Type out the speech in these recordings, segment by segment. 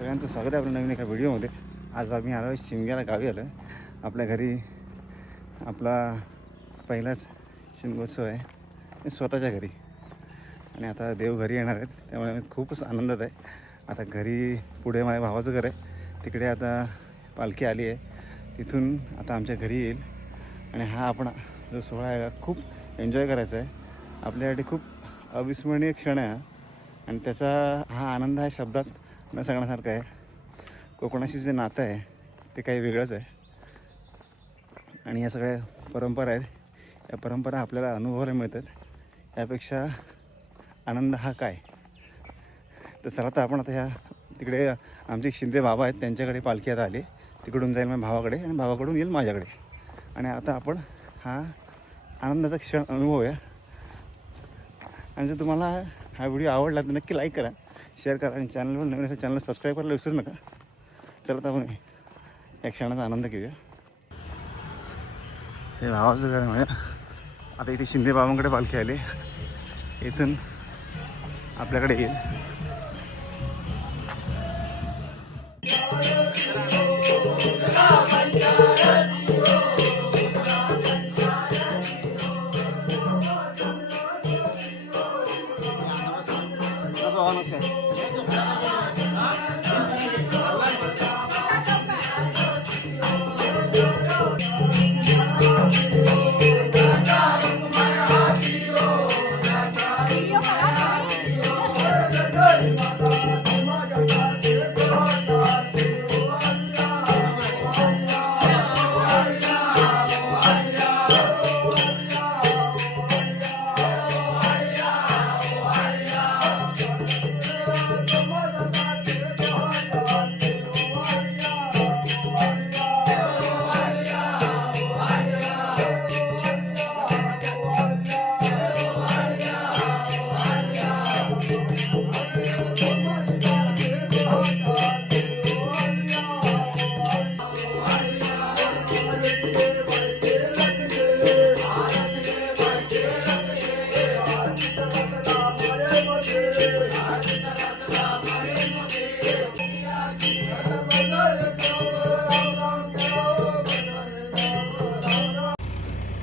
सगळ्यांचं स्वागत आहे आपल्या नवीन एका व्हिडिओमध्ये. आज आम्ही आलो शिमग्याला, गावी आलो. आपल्या घरी आपला पहिलाच शिमगोत्सव आहे स्वतःच्या घरी. आणि आता देव घरी येणार आहेत, त्यामुळे खूपच आनंदात आहे. आता घरी पुढे माझ्या भावाचं घर आहे, तिकडे आता पालखी आली आहे, तिथून आता आमच्या घरी येईल. आणि हा आपण जो सोहळा आहे खूप एन्जॉय करायचा आहे. आपल्यासाठी खूप अविस्मरणीय क्षण आहे आणि त्याचा हा आनंद आहे शब्दात न सांगण्यासारखं आहे. कोकणाशी जे नातं आहे ते काही वेगळंच आहे. आणि या सगळ्या परंपरा आहेत, या परंपरा आपल्याला अनुभवायला मिळतात. यापेक्षा आनंद हा काय. तर चला, तर आपण आता ह्या तिकडे आमचे शिंदे बाबा आहेत, त्यांच्याकडे पालखी आता आली. तिकडून जाईल माझ्या भावाकडे आणि भावाकडून येईल माझ्याकडे. आणि आता आपण हा आनंदाचा क्षण अनुभवूया. आणि जर तुम्हाला हा व्हिडिओ आवडला तर नक्की लाईक करा, शेअर करा आणि चॅनलवर नवीन असेल चॅनल सबस्क्राईब करायला विसरू नका. चला, तर आपण या क्षणाचा आनंद घेऊया. हे भावाचं घर आहे माझ्या. आता इथे शिंदे बाबांकडे पालखी आली, इथून आपल्याकडे येईल.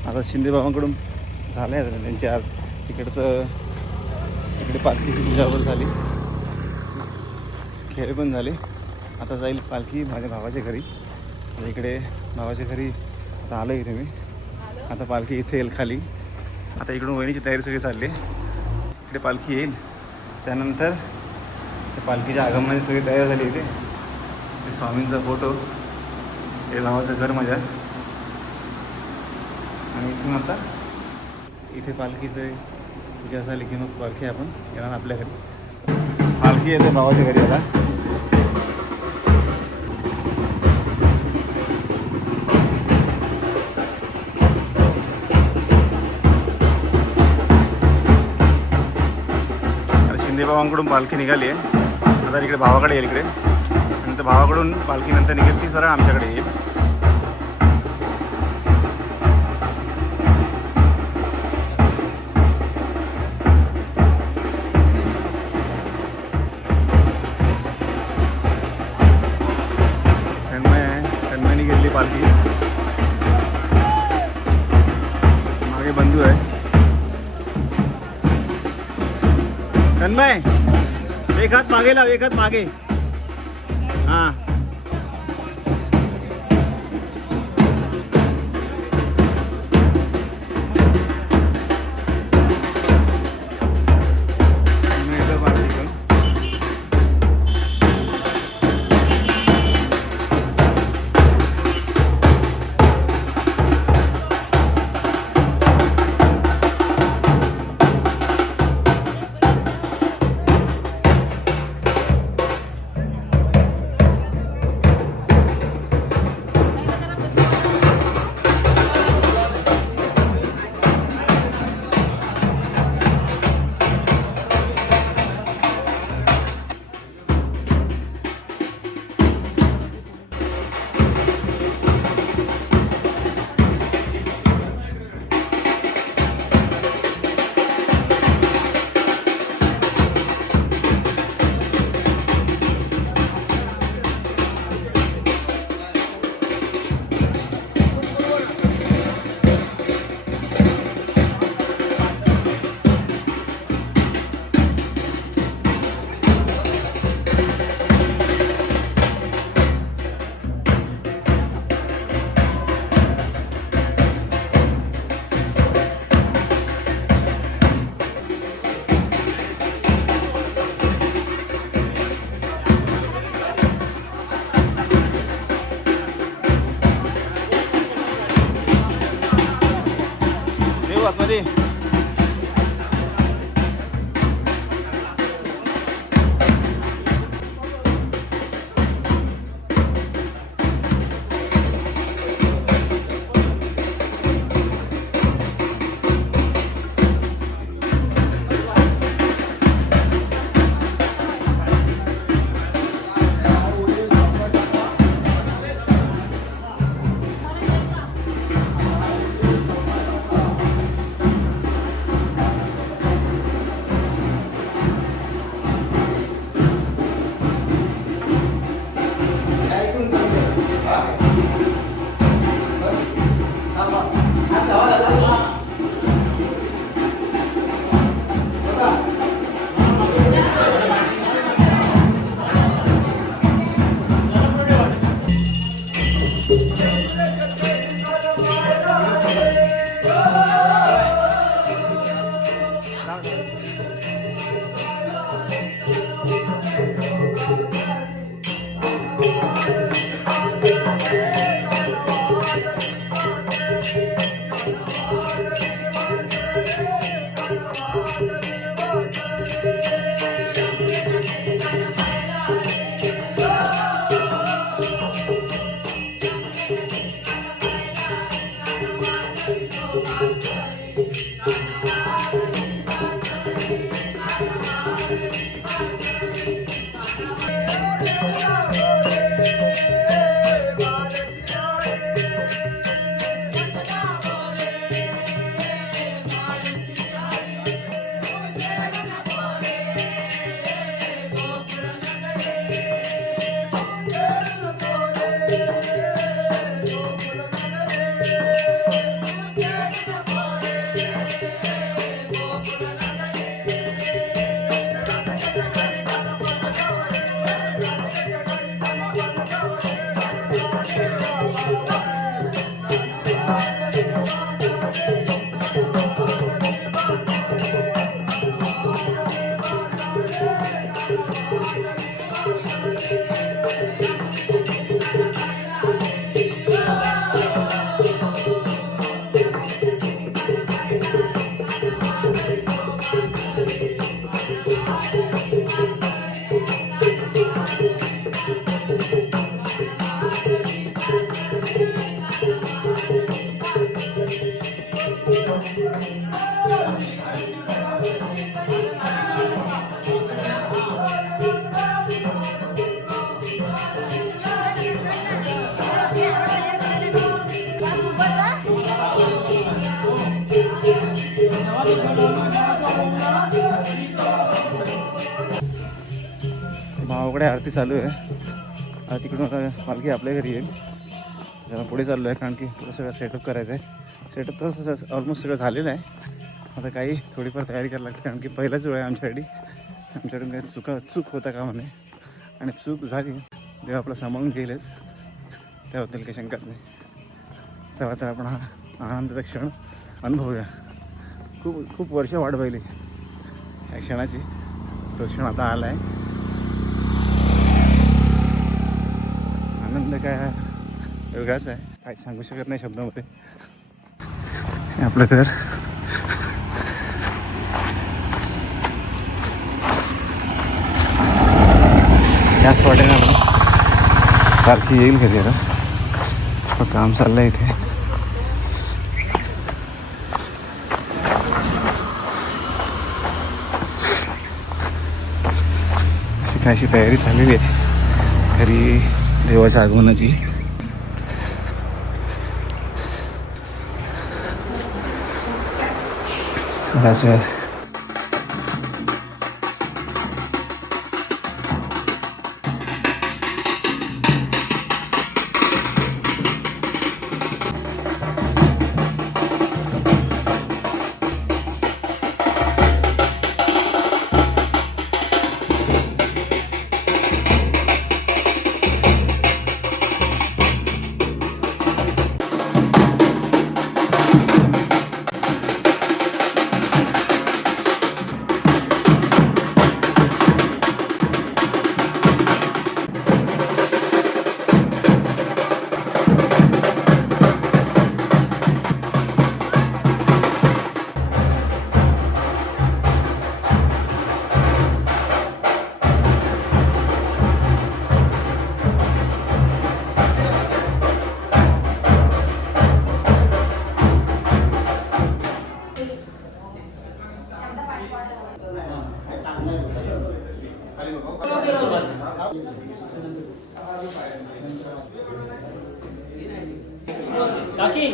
आता शिंदे बाबांकडून झालं आहे त्यांची आज इकडे पालखीची पूजा वगैरे झाली, खेळ पण झाले. आता जाईल पालखी माझ्या भावाच्या घरी. इकडे भावाच्या घरी आता आलो इथे मी. आता पालखी इथे येईल खाली. आता इकडून वहिनीची तयारी सगळी चालली आहे. इकडे पालखी येईल, त्यानंतर पालखीच्या आगमनाची सगळी तयारी झाली. इथे ते स्वामींचा फोटो, हे भावाचं घर माझ्या. आणि इथून आता इथे पालखीचं पूजा झाली की मग पालखी आपण येणार आपल्या घरी. पालखी येते भावाच्या घरी आता. शिंदे बाबांकडून पालखी निघाली आहे, आता इकडे भावाकडे येईल इकडे. आणि तर भावाकडून पालखी नंतर निघेल ती सरळ आमच्याकडे येईल. तन्मयनी गेली पालखी, मागे बंधू आहे. तन्मय, एक हात मागे लाव, एक हात मागे. हां, मध्ये. भावाकडे आरती चालू आहे. आता तिकडून आता पालखी आपल्या घरी येईल. जरा पुढे चाललो आहे कारण की पुढं सगळं सेटअप करायचं आहे. सेटअप तसं ऑलमोस्ट सगळं झालेलं आहे. आता काही थोडीफार तयारी करायला लागते कारण की पहिलाच वेळ आहे आमच्यासाठी. आमच्याकडून काही चूक होता का म्हणे, आणि चूक झाली तेव्हा आपलं सांभाळून घेईलच, त्याबद्दल काही शंकाच नाही. तेव्हा तर आपण हा आनंदाचा क्षण अनुभवूया. खूप वर्ष वाट पाहिली या क्षणाची. तो क्षण आता आला आहे. आनंद काय वेगळाच आहे, काही सांगू शकत नाही शब्दामध्ये. आपलं घर त्याच वाटेनं आपण पालखी येईल घरी. आता काम चाललं आहे इथे. अशी काहीशी तयारी झालेली आहे घरी देवाच्या आगमनाची. थोडाच वेळ काकी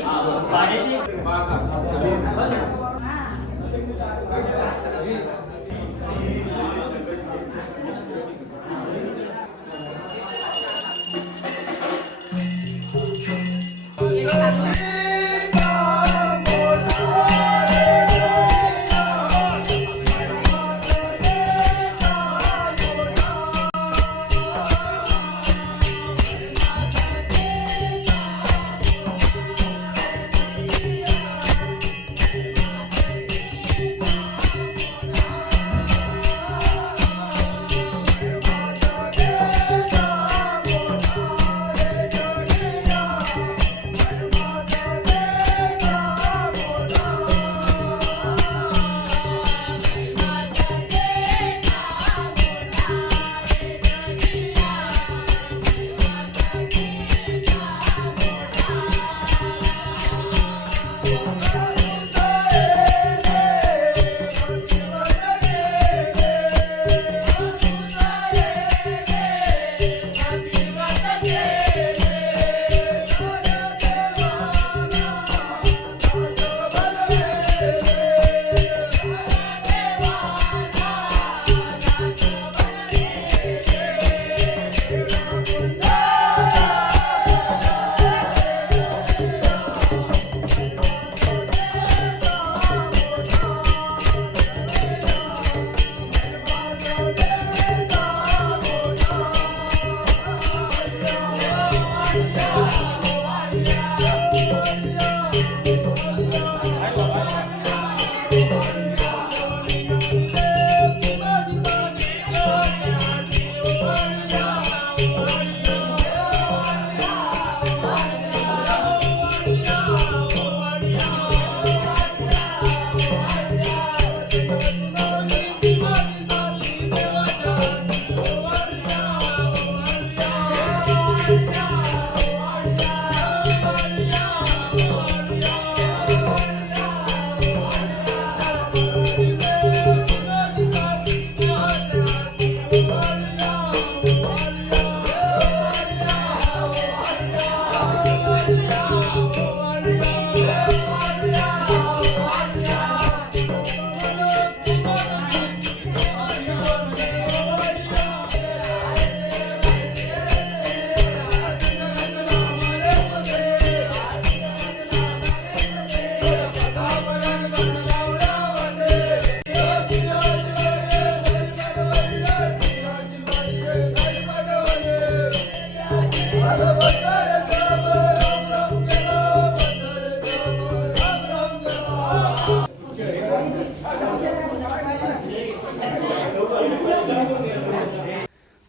पाण्याची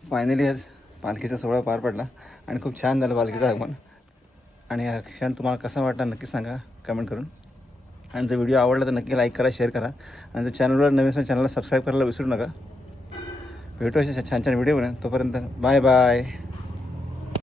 फायनली आज पालखीचा सोहळा पार पडला आणि खूप छान झालं पालखीचं आगमन. आणि हा क्षण तुम्हाला कसा वाटला नक्की सांगा कमेंट करून. आणि जर व्हिडिओ आवडला तर नक्की लाईक करा, शेअर करा. आणि जर चॅनलवर नवीन असेल चॅनलला सबस्क्राईब करायला विसरू नका. भेटू असे छान छान व्हिडिओ बनव. तोपर्यंत बाय बाय.